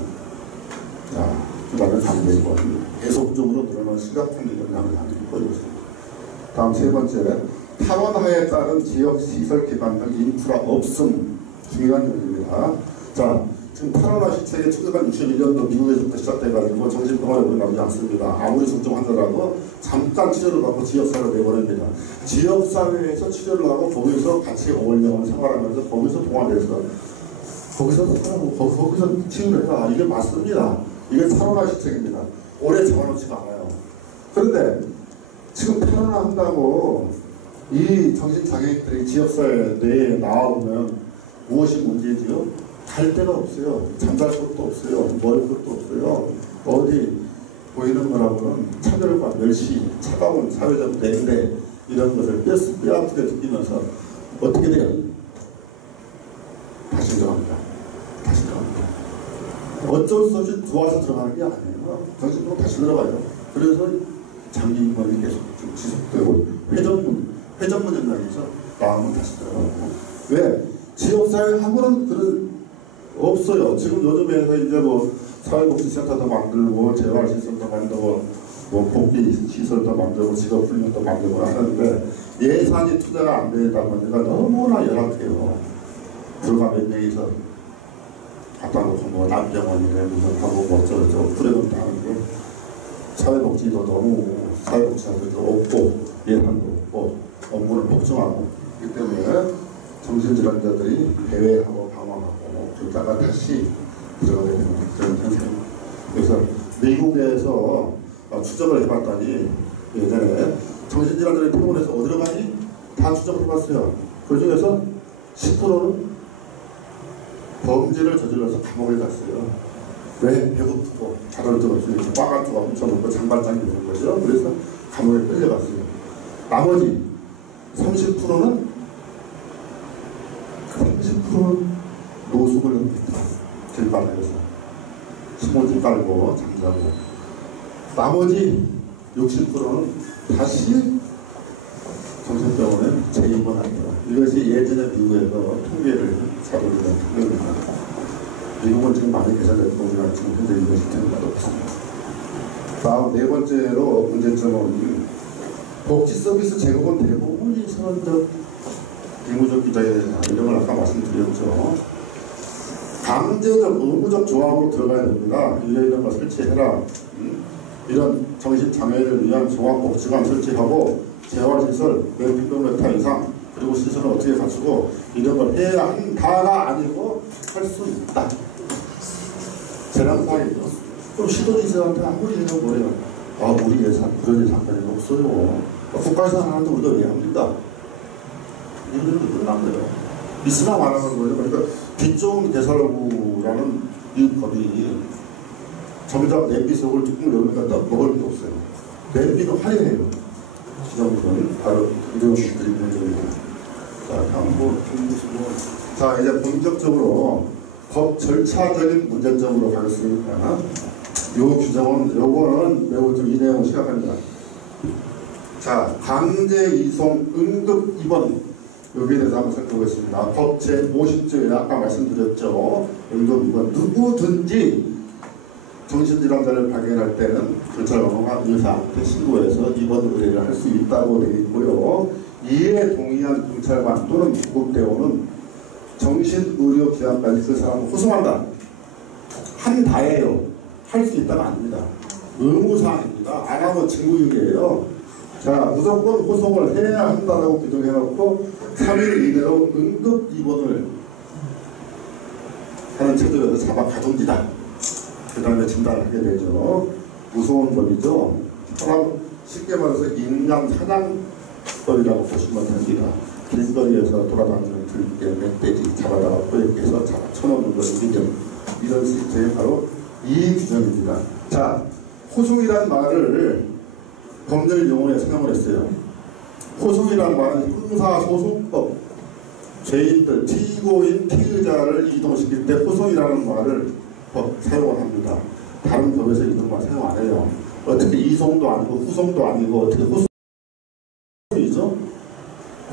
그 다음에 강제 입원, 계속적으로 늘어나는 심각한 영향을 하고 있습니다. 다음 세 번째, 탈원화에 따른 지역시설 기반 등 인프라 없음, 중요한 점입니다. 자, 지금 탈원화 시책이 1961년도 미국에서부터 시작돼가지고 정신병원에 오래 남지 않습니다. 아무리 중증 환자라도 잠깐 치료를 받고 지역사회로 내보냅니다. 지역사회에서 치료를 하고 거기서 같이 어울려 생활하면서 거기서 동화돼서 거기서 치료를 해라. 이게 맞습니다. 이게 탈원화 시책입니다. 오래 잡아놓지가 않아요. 그런데 지금 탈원화 한다고 이 정신장애인들이 지역사회 내에 나와보면 무엇이 문제지요? 갈 데가 없어요. 잠잘 곳도 없어요. 먹을 것도 없어요. 어디 보이는 거라고는 차별과 멸시, 차가운 사회적 냉대 이런 것을 뼈아프게 느끼면서 어떻게 돼요? 다시 들어갑니다. 다시 들어갑니다. 어쩔 수 없이 들어와서 들어가는 게 아니에요. 정신으로 다시 들어가요. 그래서 장기인권이 계속 지속되고 회전문 현상에서 나오면 다시 들어가고. 왜? 지역사회 하고는 그런 없어요. 지금 요즘에서 이제 뭐 사회복지센터도 만들고 재활시설도 만들고 뭐 복지시설도 만들고 직업훈련도 만들고 하는데 예산이 투자가 안 되다 보니까 너무나 열악해요. 불과 몇 명이서 갖다 놓고 뭐 남병원이래 무슨 하고 뭐 어쩌고저쩌고 프레임도 하는데 사회복지도 너무 사회복지사들도 없고 예산도 없고 업무를 복종하고 그렇기 때문에 정신질환자들이 배회하고 방황하고 그러다가 다시 들어가게 되는 그런 현상입니다. 그래서 미국에서 추적을 해봤더니 예전에 정신질환자들이 퇴원해서 어디로 가니? 다 추적을 해봤어요. 그 중에서 10%는 범죄를 저질러서 감옥에 갔어요. 왜? 배고프고 자를 데 없으니까 빠가지고 훔쳐놓고 장발장이 되는 거죠. 그래서 감옥에 끌려갔어요. 나머지 30%는 노숙을 합니다. 길바닥에서 신문지 깔고 잠자고 나머지 60%는 다시 정신병원에 재입원합니다. 이것이 예전에 미국에서 통계를 자료를 통계입니다. 미국은 지금 많이 개선됐고 우리가 지금 현재 이것이 통계가 없습니다. 다음 네 번째로 문제점은 복지 서비스 제공은 대부분이 선언적 의무적 기자에 이런 걸 아까 말씀드렸죠. 강제적 의무적 조항으로 들어가야 됩니다. 이런 거 설치해라. 이런 정신장애인을 위한 종합복지관 설치하고 재활시설 몇 킬로미터 이상 그리고 시설은 어떻게 갖추고 이런 걸 해야 한다가 아니고 할 수 있다. 재량사이죠. 그럼 시도지사한테 아무리 해도 뭐래요. 우리 예산 그런 예산까지 없어요. 국가에서 하는데 우리가 왜 합니까? 이런 거 끝난 거예요. 미스나 말하는 거예요. 그러니까 빚좋은 개설구라는 이 법이 정작 냄비 속을 뚜껑 열면 딱 먹을 게 없어요. 냄비는 화려해요. 지정부는 바로 이런 것들이 문제입니다. 자, 다음 자, 이제 본격적으로 법 절차적인 문제점으로 가겠습니다. 요 규정은 요거는 매우 좀 이 내용은 심각합니다. 자, 강제 이송 응급 입원 여기에 대해서 한번 살펴보겠습니다. 법 제50조에 아까 말씀드렸죠. 응급 입원 누구든지 정신질환자를 발견할 때는 경찰관과 의사한테 신고해서 입원 의뢰를 할 수 있다고 되어 있고요. 이에 동의한 경찰관 또는 구급대원은 정신의료기관까지 그 사람을 호송한다. 한다예요. 할 수 있다가 아닙니다. 의무사항입니다. 안 하면 직무유기예요. 자, 무조건 호송을 해야 한다라고 규정해놓고 3일 이내로 응급 입원을 하는 체제에서 잡아 가둔기다. 그 다음에 진단을 하게 되죠. 무서운 법이죠. 쉽게 말해서 인간 사냥법이라고 보시면 됩니다. 길거리에서 돌아다니는 들개, 멧돼지 잡아다가 포획해서 잡아 쳐놓는 것 이런 시스템이 바로 이 규정입니다. 자, 호송이란 말을 법률 용어에 사용을 했어요. 호송이란 말은 형사소송법, 죄인들, 피고인, 피의자를 이동시킬 때 호송이라는 말을 사용을 합니다. 다른 법에서 이런 말 사용 안 해요. 어떻게 이송도 아니고 후송도 아니고 어떻게 호송이죠?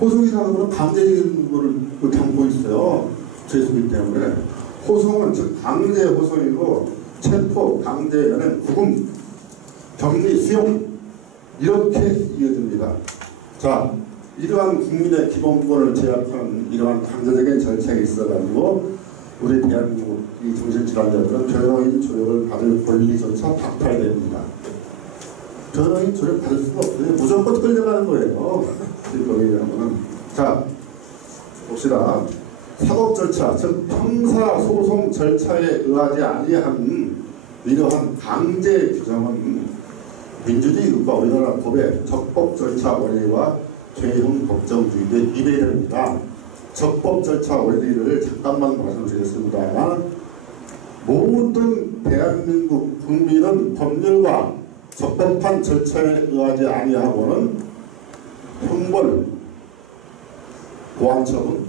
호송이라는 것은 강제적인 것을 담고 있어요. 죄수이기 때문에. 호송은 즉 강제 호송이고 체포, 강제 연행, 구금, 격리, 수용 이렇게 이어집니다. 자, 이러한 국민의 기본권을 제약하는 이러한 강제적인 절차가 있어가지고 우리 대한민국 이 정신질환자들은 변호인 조력을 받을 권리조차 박탈됩니다. 변호인 조력 받을 수가 없어요. 무조건 끌려가는 거예요. 거기는. 자, 봅시다. 사법 절차, 즉 형사소송 절차에 의하지 아니한 이러한 강제 규정은 민주주의 국가 우리나라 법의 적법 절차 원리와 죄형 법정주의에 위배됩니다. 적법 절차 원리를 잠깐만 말씀드리겠습니다만, 모든 대한민국 국민은 법률과 적법한 절차에 의하지 아니하고는 형벌, 보안처분,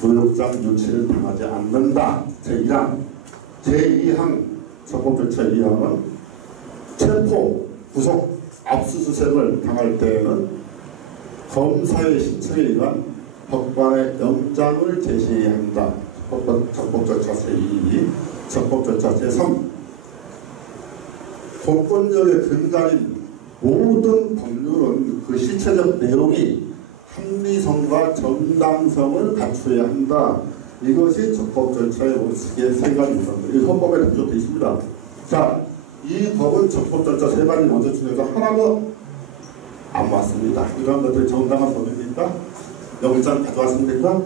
구역장 유치를 당하지 않는다. 제1항. 제2항 적법 절차 2항은 체포, 구속, 압수수색을 당할 때에는 검사의 신청에 의한 법관의 영장을 제시해야 한다. 적법 절차 제2, 적법 절차 제3. 법권력의 근간인 모든 법률은 그 실체적 내용이 합리성과 정당성을 갖춰야 한다. 이것이 적법 절차의 원칙의 세 가지입니다. 이 헌법에 등록되어 있습니다. 자, 이 법은 적법 절차 세 가지 원칙 중에서 하나도 안 맞습니다. 이런 것들이 정당한 법입니까? 영장 가져왔습니까?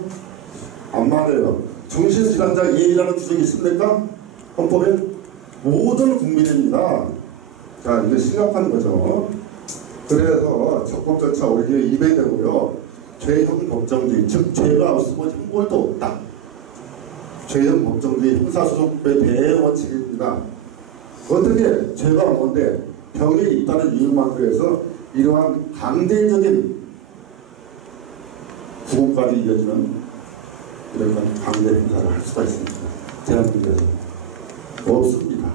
안 말해요. 정신질환자 예의라는 규정이 있습니까? 헌법에? 모든 국민입니다. 자, 이게 심각한 거죠. 그래서 적법 절차 원리에 위배되고요. 죄형 법정주의, 즉 죄가 없으면 형벌도 없다. 죄형 법정주의 형사소송법의 대원칙입니다. 어떻게 죄가 없는데 병이 있다는 이유만으로 해서 이러한 강제적인 구금까지 이어지는 이런 강제 행사를 할 수가 있습니다. 대한민국에서 없습니다.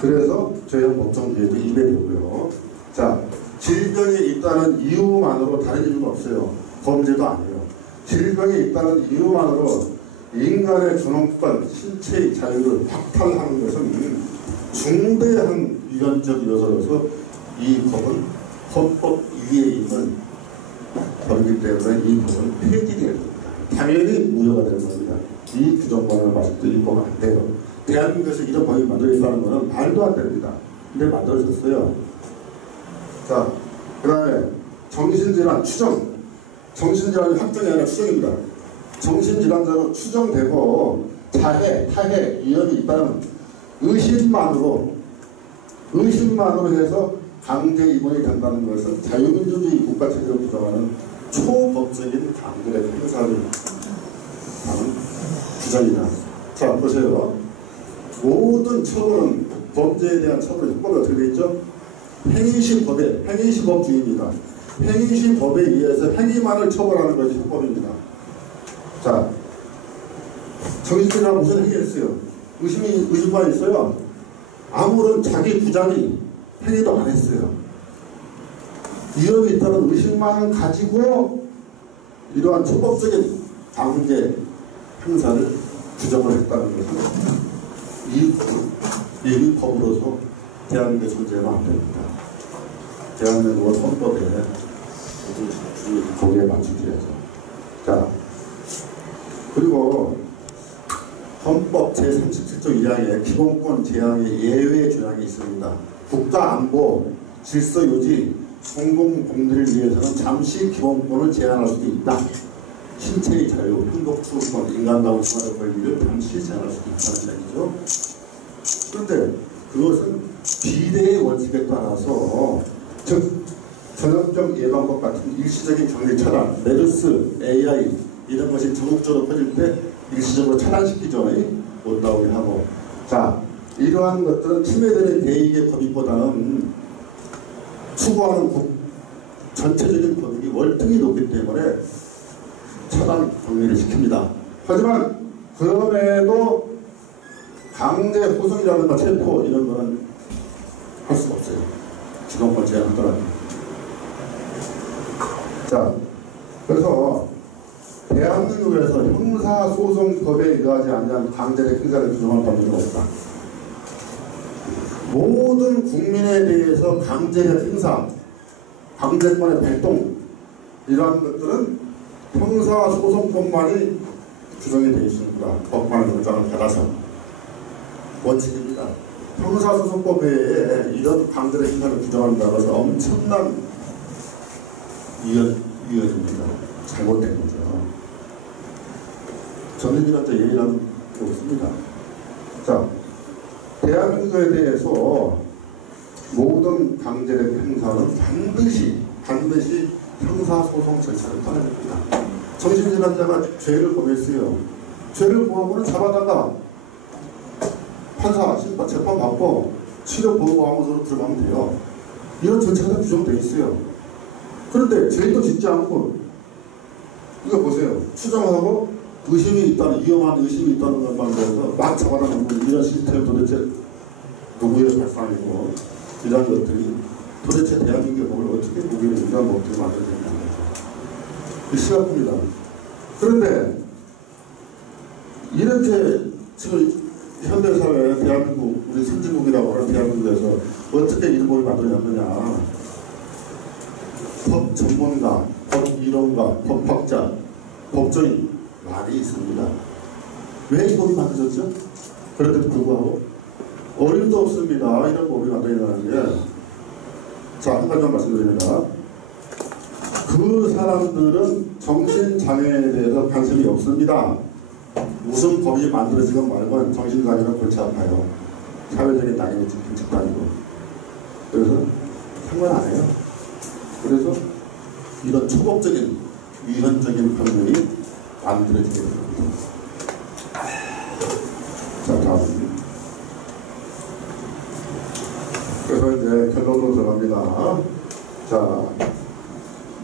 그래서 죄형 법정주의도 위배되고요. 자, 질병이 있다는 이유만으로 다른 이유는 없어요. 범죄도 아니에요. 질병이 있다는 이유만으로 인간의 존엄권, 신체의 자유를 박탈하는 것은 중대한 위헌적 요소로서 이 법은 헌법 위에 있는 법이기 때문에 이 법은 폐지되어야 됩니다. 당연히 무효가 되는 겁니다. 이 규정만을 말씀드릴 거면 안 돼요. 대한민국에서 이런 법이 만들어졌다는 것은 말도 안 됩니다. 근데 만들어졌어요. 자, 그 다음에 정신질환 추정. 정신질환이 확정이 아니라 추정입니다. 정신질환자로 추정되고 자해, 타해, 위험이 있다는 의심만으로 해서 강제 입원이 된다는 것은 자유민주주의 국가체제를 구성하는 초법적인 강제의 행사를 하는 규정이다. 자, 보세요. 모든 처벌은, 범죄에 대한 처벌 형법이 어떻게 되어 있죠? 행위시법에, 행위시법주의입니다. 행위시법에 의해서 행위만을 처벌하는 것이 형법입니다. 자, 정신질환 무슨 행위했어요? 의심만 있어요? 아무런 자기 부장이 행위도 안 했어요. 위험이 있다는 의심만 가지고 이러한 초법적인 강제 행사를 규정을 했다는 것은 이 법으로서 대한민국에 존재하면 안 됩니다. 대한민국은 헌법에 거기에 맞추기해서. 자, 그리고 헌법 제37조 2항에 기본권 제한의 예외 조항이 있습니다. 국가안보, 질서유지, 공공복리를 위해서는 잠시 기본권을 제한할 수도 있다. 신체의 자유, 행복추구권, 인간다운 생활의 권리를 잠시 제한할 수도 있다는 얘기죠. 그런데 그것은 비례의 원칙에 따라서, 즉 전염병 예방법 같은 일시적인 격리 차단, 메르스, AI 이런 것이 전국적으로 퍼질 때 일시적으로 차단시키죠. 못 나오게 하고. 자, 이러한 것들은 침해되는 대의의 법익보다는 추구하는 전체적인 법익이 월등히 높기 때문에 차단 격리를 시킵니다. 하지만 그럼에도 강제 호송이라든가 체포 이런 거는 할 수가 없어요. 기본권 제한하더라도. 자, 그래서 대한민국에서 형사소송법에 의하지 않는 강제적 행사를 규정할 법률은 없다. 모든 국민에 대해서 강제적 행사, 강제권의 발동 이러한 것들은 형사소송법만이 규정이 되어 있습니다. 법관의 영장을 받아서 원칙입니다. 형사소송법에 이런 강제적 행사를 규정한다고 해서 엄청난 위헌입니다. 잘못된 거죠. 정신질환자 예의라는 게 없습니다. 자, 대한민국에 대해서 모든 강제력 행사는 반드시 형사소송 절차를 따라야 됩니다. 정신질환자가 죄를 범했어요. 죄를 범하고는 잡아다가 판사, 심판, 재판 받고 치료 보호하면서 들어가면 돼요. 이런 절차가 규정되어 있어요. 그런데 죄도 짓지 않고 이거 보세요. 추정하고 의심이 있다는, 위험한 의심이 있다는 것만 보여서 막 잡아다 놓는 이런 시스템 도대체 누구의 발상이고 이런 것들이 도대체 대한민국의 법을 어떻게 무기를 이런 법들을 만들어내는 거죠. 심각합니다. 그런데 이렇게 지금 현대사회 대한민국, 우리 선진국이라고 하는 대한민국에서 어떻게 이런 법을 만들어냈느냐. 법 전문가, 법 이론가, 법학자, 법조인 많이 있습니다. 왜 이 법이 만들어졌죠? 그런데도 불구하고 어림도 없습니다. 이런 법이 만들어내는 게. 자, 한 가지만 말씀드립니다. 그 사람들은 정신장애에 대해서 관심이 없습니다. 무슨 법이 만들어지건 말건 정신장애는 골치 아파요. 사회적인 당연히 집단이고. 그래서 상관 안 해요. 그래서 이런 초법적인 위헌적인 법률이 만들어지게 됩니다. 자, 다음. 그래서 이제 결론으로 들어갑니다. 자,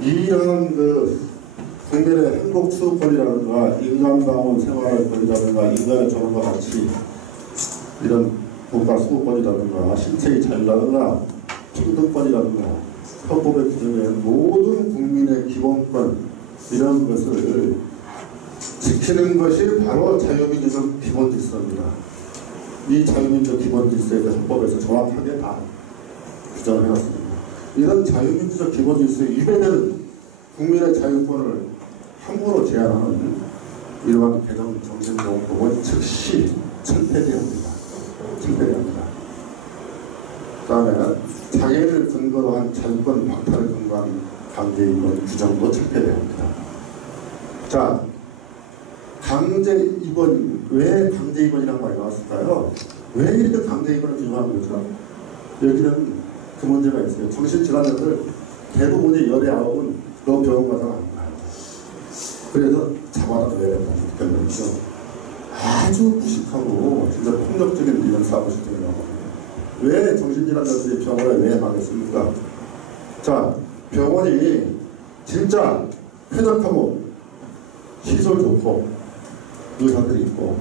이런 국민의 행복 추구권이라든가 인간다운 생활의 권이라든가 인간의 존엄과 가치, 이런 국가 수호권이라든가 신체의 자유라든가 평등권이라든가 헌법에 규정된 모든 국민의 기본권, 이런 것을 지키는 것이 바로 자유민주적 기본 질서입니다. 이 자유민주적 기본 질서에 대해서 헌법에서 정확하게 다 규정을 해놨습니다. 이런 자유민주적 기본 질서에 위배되는 국민의 자유권을 함부로 제한하는 이러한 개정 정신보건법은 즉시 철폐돼야 합니다. 철폐돼야 합니다. 그 다음에 장애를 근거로 한 자유권 박탈을 근거한 강제입원 규정도 철폐돼야 합니다. 자, 강제입원, 왜 강제입원이라는 말이 나왔을까요? 왜 이렇게 강제입원을 규정하는 거죠? 여기는 그 문제가 있어요. 정신질환자들 대부분이 19은 너 병원 가서 안 가요. 그래서 잡아다 내렸다는 결론이죠. 아주 무식하고 진짜 폭력적인 이런 사고시들이 나옵니다. 왜 정신질환자들이 병원에 왜 가겠습니까? 자, 병원이 진짜 쾌적하고 시설 좋고 의사들이 있고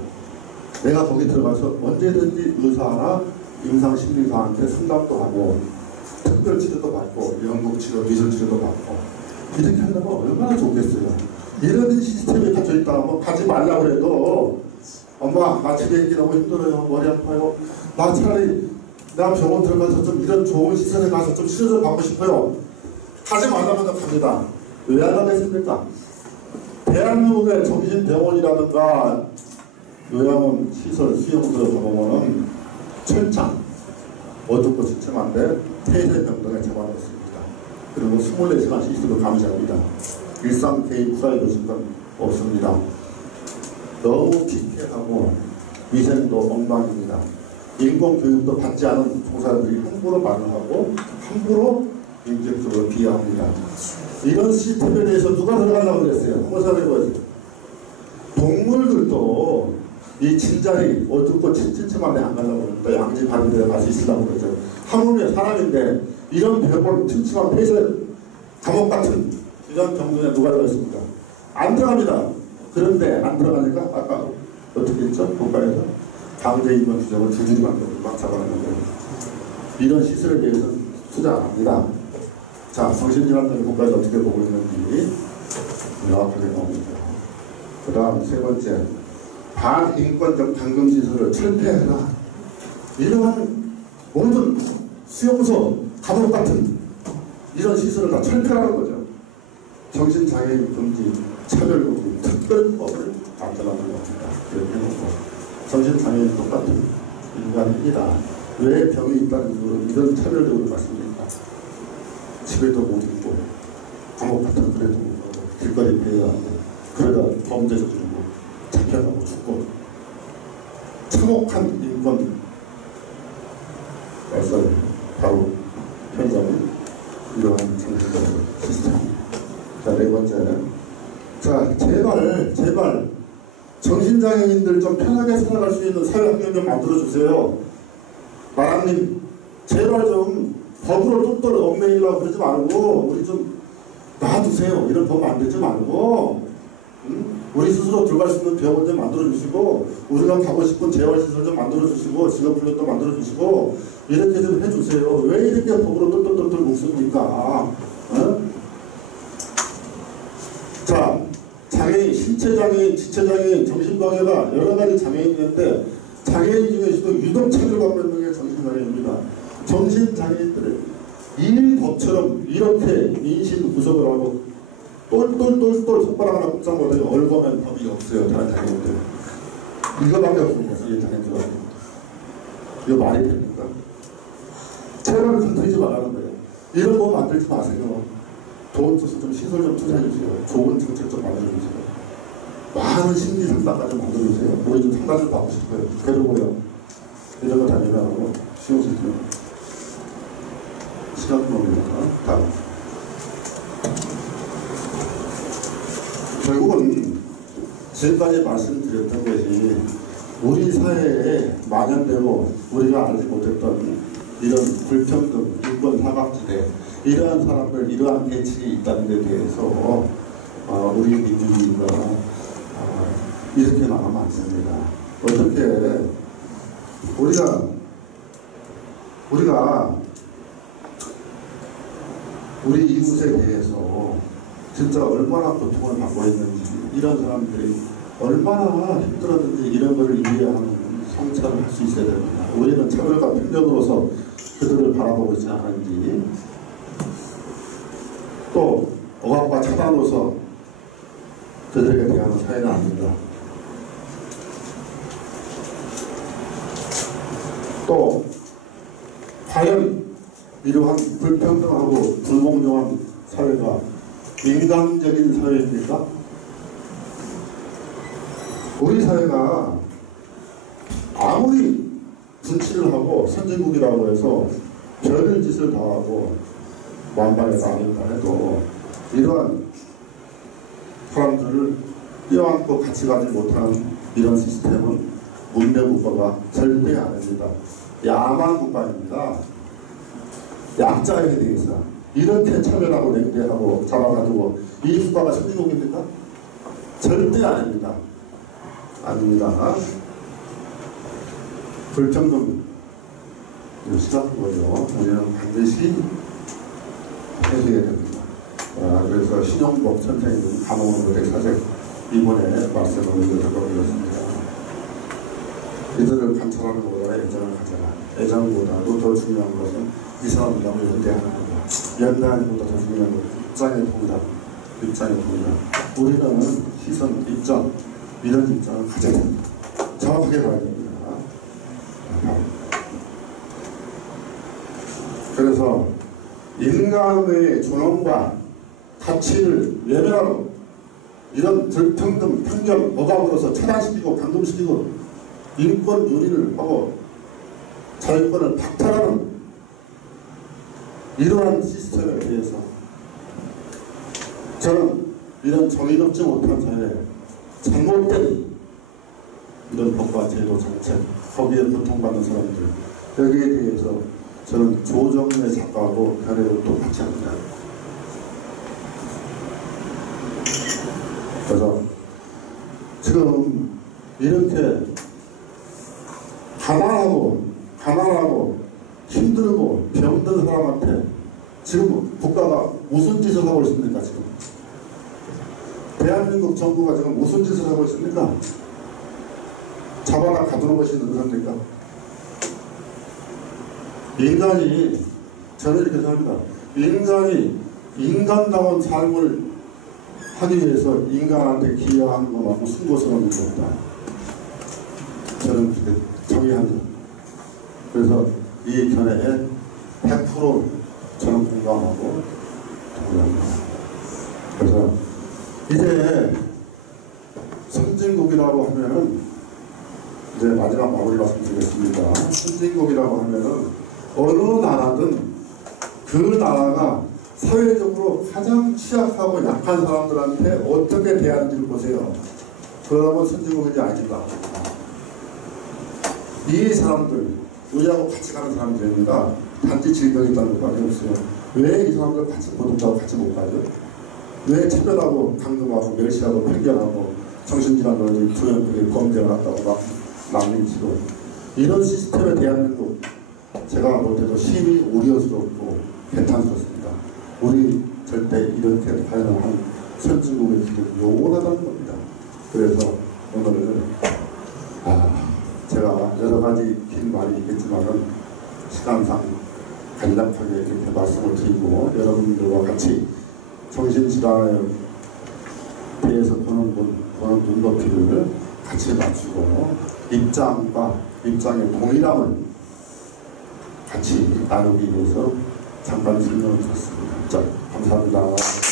내가 거기 들어가서 언제든지 의사나 임상심리사한테 상담도 하고 특별치료도 받고 연극치료, 미술치료도 받고 이렇게 한다면 얼마나 좋겠어요. 이런 시스템이 닫혀있다. 가지 말라고 해도 엄마 나 집에 있기 너무 힘들어요. 머리 아파요. 나 차라리 나 병원 들어가서 좀 이런 좋은 시설에 가서 좀 치료 좀 받고 싶어요. 가지 말라면 갑니다. 왜 안 하겠습니까? 대한민국의 정신병원이라든가 요양원 시설, 수용소에 가보면은 철장, 어둡고 침침한데 폐쇄병동에 잡아놓습니다. 그리고 24시간 시스템을 감시합니다. 일상 개인 프라이버시 건 없습니다. 너무 피폐하고 위생도 엉망입니다. 인권교육도 받지 않은 종사자들이 함부로 말을 하고 함부로 인격적으로 비하합니다. 이런 시스템에 대해서 누가 들어가려고 그랬어요? 한번 생각해보세요. 동물들도 이 진자리 어둡고 침침한데 안 가려고 그럽니다. 양지 바른 데 갈 수 있으려고 그러죠. 하물며 사람인데 이런 배골 침침한 폐쇄 감옥 같은 이런 경로에 누가 들어있습니까? 안 들어갑니다. 그런데 안 들어가니까 아까 어떻게 했죠? 국가에서 강제입원 규정을 줄줄이 만들고 막 잡아내는 이런 시설에 대해서는 투자 안 합니다. 자, 정신질환자를 국가에서 어떻게 보고 있는지 명확하게 나옵니다. 그 다음 세 번째, 반인권적 감금시설을 철폐해라. 이러한 모든 수용소, 감옥 같은 이런 시설을 다 철폐하는 거죠. 정신장애인 금지, 차별금지, 특별법을 만들어가는 겁니다. 이렇게 해놓고 정신장애인 똑같은 인간입니다. 왜 병이 있다는 이유로 이런 차별적으로 맞습니까? 집에도 못 있고 감옥 같은 그래도 못 가고 길거리 배회하고 그러다 범죄 저지르고 잡혀가고 죽고 참혹한 인권 말살 바로 이러한 정신적 시스템. 자, 네 번째. 자, 제발 정신장애인들 좀 편하게 살아갈 수 있는 사회 환경 좀 만들어주세요. 마랑님, 제발 좀 법으로 똘똘 얽매이려고 그러지 말고 우리 좀 놔두세요. 이런 법 만들지 말고 우리 스스로 들어갈 수 있는 병원 좀 만들어주시고 우리가 가고 싶은 재활시설 좀 만들어주시고 직업훈련도 만들어주시고 이렇게 좀 해주세요. 왜 이렇게 법으로 똘똘똘똘 묶습니까? 어? 자, 장애인, 신체장애인, 지체장애인, 정신방해가 여러가지 장애인이 있는데 장애인 중에서도 유독 차별 받고 있는 게 정신장애인입니다. 정신장애인들을 이 법처럼 이렇게 인신 구속을 하고 똘똘똘똘 손가락 하나 꼽자 못하게 얼거맨 법이 없어요. 다른 장애인들 이거밖에 없는 거죠. 이 장애인들 이거 말이 됩니까? 제발 건드리지 말라는 거예요. 이런 법 만들지 마세요. 돈 써서 좀 시설 좀 투자해주세요. 좋은 정책 좀 만들어주세요. 많은 심리 상담까지 만들어주세요. 우리 좀 상담 좀 받고 싶어요. 그러고요. 이런 거 다니면 쉬우시죠. 시간 옵니다. 다음. 결국은 지금까지 말씀드렸던 것이 우리 사회에 만연대로 우리가 알지 못했던 이런 불평등, 인권 사각지대 이러한 사람들, 이러한 계층이 있다는 데 대해서 우리 민주주의가 이렇게 나가면 안 됩니다. 어떻게 우리가 우리 이웃에 대해서 진짜 얼마나 고통을 받고 있는지 이런 사람들이 얼마나 힘들었는지 이런 것을 이해하는 성찰을 할 수 있어야 됩니다. 우리는 차별과 편견으로서 그들을 바라보고 있지 않은지 또 억압과 차단으로서 그들에게 대하는 사회는 아닙니다. 또 과연 이러한 불평등하고 불공정한 사회가 인간적인 사회입니까? 우리 사회가 아무리 분치를 하고 선진국이라고 해서 별을 짓을 다 하고 완방에 나닌다 해도 이러한 사람들을 껴안고 같이 가지 못하는 이런 시스템은 문명국가가 절대 아닙니다. 야만 국가입니다. 약자에 대해서 이렇게 차별하고 냉대하고 잡아가지고 이 국가가 선진국입니까? 절대 아닙니다. 아닙니다. 불평등 심각한 거죠. 우리는 반드시 해야 됩니다. 그래서 신용복 선생님 감옥의 사색 이번에 말씀을 드렸습니다. 이들을 관찰하는 것보다 애정을 가져라. 애정보다도 더 중요한 것은 이 사람들하고 연대하는 겁니다. 연대하는 것보다 더 중요한 것은 입장의 통일다. 우리는 시선, 입장 이런 입장을 가져야 됩니다. 정확하게 봐야 됩니다. 그래서 인간의 존엄과 가치를 외면하고 이런 불평등, 편견, 억압으로서 차단시키고 감금시키고 인권 유린을 하고 자유권을 박탈하는 이러한 시스템에 대해서 저는 이런 정의롭지 못한 사회, 잘못된 이런 법과 제도 정책, 거기에 고통받는 사람들 여기에 대해서 저는 조정래 작가하고 견해를 똑같이 합니다. 그래서 지금 이렇게 가난하고 힘들고 병든 사람한테 지금 국가가 무슨 짓을 하고 있습니까? 지금 대한민국 정부가 지금 무슨 짓을 하고 있습니까? 잡아다 가두는 것이 능사입니까? 인간이, 저는 이렇게 생각합니다. 인간이 인간다운 삶을 하기 위해서 인간한테 기여하는 것만 무슨 것을 하는 겁니다. 저는 그렇게 정의합니다. 그래서 이 견해에 100% 저는 공감하고 동의합니다. 그래서 이제 선진국이라고 하면은 이제 마지막 마무리 말씀드리겠습니다. 선진국이라고 하면은 어느 나라든 그 나라가 사회적으로 가장 취약하고 약한 사람들한테 어떻게 대하는지를 보세요. 그러면 선진국인지 아닌가. 이 사람들, 우리하고 같이 가는 사람들입니다. 단지 질병이 있다는 것밖에 없어요. 왜 이 사람들 같이 보통자하고 같이 못 가죠? 왜 차별하고 강금하고 멸시하고 편견하고 정신질환을 조현들이 범죄를 한다고 막 난리치고 이런 시스템에 대한민국 제가 볼 때도 심히 우려스럽고 개탄스럽습니다. 우리 절대 이렇게 다양한 선진국의 길을 용원하다는 겁니다. 그래서 오늘 제가 여러 가지 긴 말이 있겠지만은 시간상 간략하게 이렇게 말씀을 드리고 여러분들과 같이 정신질환에 대해서 보는 눈높이를 같이 맞추고 입장의 동일함을 같이 나누기 위해서 잠깐 설명을 드렸습니다. 자, 감사합니다.